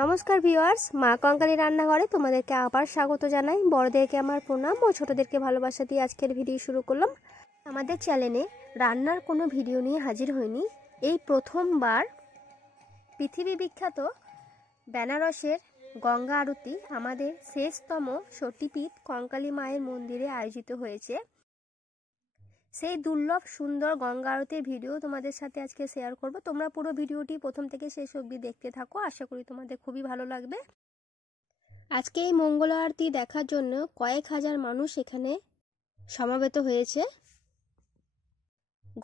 নমস্কার ভিউয়ার্স, মা কঙ্কালী রান্নাঘরে তোমাদেরকে আবার স্বাগত জানাই। বড়দেরকে আমার প্রণাম ও ছোটদেরকে ভালোবাসা দিয়ে আজকের ভিডিও শুরু করলাম। আমাদের চ্যানেলে রান্নার কোনো ভিডিও নিয়ে হাজির হইনি, এই প্রথমবার পৃথিবী বিখ্যাত বেনারসের গঙ্গা আরতি আমাদের শেষতম সতীপীঠ কঙ্কালী মায়ের মন্দিরে আয়োজিত হয়েছে। সেই দুর্লভ সুন্দর গঙ্গা আরতির ভিডিও তোমাদের সাথে আজকে শেয়ার করব। তোমরা পুরো ভিডিওটি প্রথম থেকে শেষ অবধি দেখতে থাকো, আশা করি তোমাদের খুবই ভালো লাগবে। আজকে এই মঙ্গল আরতি দেখার জন্য কয়েক হাজার মানুষ এখানে সমাবেত হয়েছে।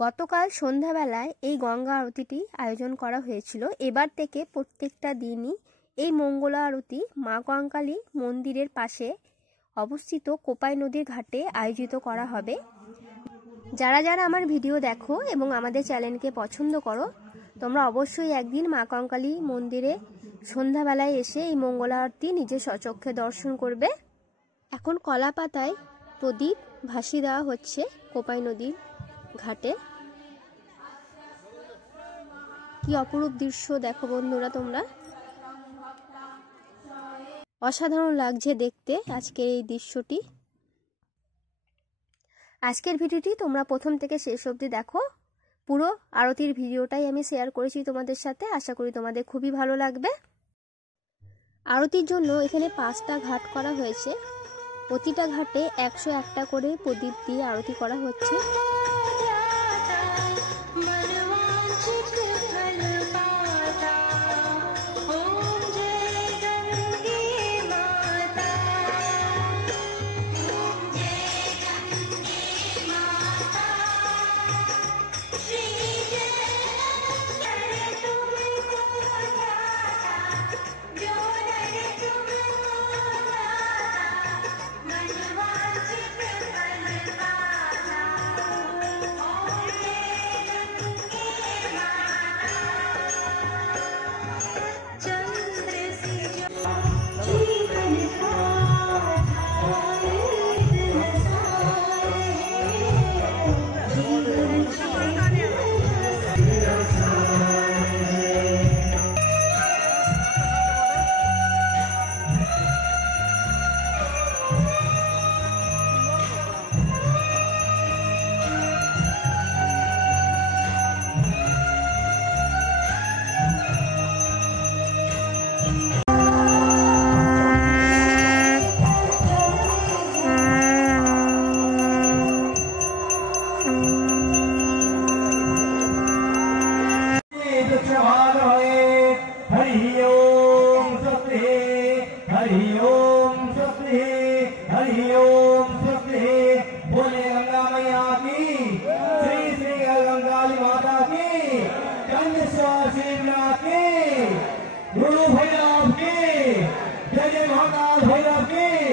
গতকাল সন্ধ্যাবেলায় এই গঙ্গা আরতিটি আয়োজন করা হয়েছিল। এবার থেকে প্রত্যেকটা দিনই এই মঙ্গল আরতি মা কঙ্কালী মন্দিরের পাশে অবস্থিত কোপাই নদীর ঘাটে আয়োজিত করা হবে। যারা যারা আমার ভিডিও দেখো এবং আমাদের চ্যানেলকে পছন্দ করো, তোমরা অবশ্যই একদিন মা কঙ্কালী মন্দিরে সন্ধ্যাবেলায় এসে এই মঙ্গল আরতি নিজের স্বচক্ষে দর্শন করবে। এখন কলা পাতায় প্রদীপ ভাসিয়ে দেওয়া হচ্ছে কোপাই নদীর ঘাটে। কি অপরূপ দৃশ্য দেখো বন্ধুরা, তোমরা অসাধারণ লাগছে দেখতে আজকের এই দৃশ্যটি। আজকের ভিডিওটি তোমরা প্রথম থেকে শেষ অবধি দেখো। পুরো আরতির ভিডিওটাই আমি শেয়ার করেছি তোমাদের সাথে, আশা করি তোমাদের খুবই ভালো লাগবে। আরতির জন্য এখানে 5টা ঘাট করা হয়েছে। প্রতিটা ঘাটে 101টা করে প্রদীপ দিয়ে আরতি করা হচ্ছে। गुरु भैरव की जय, जय महाकाल भैरव की।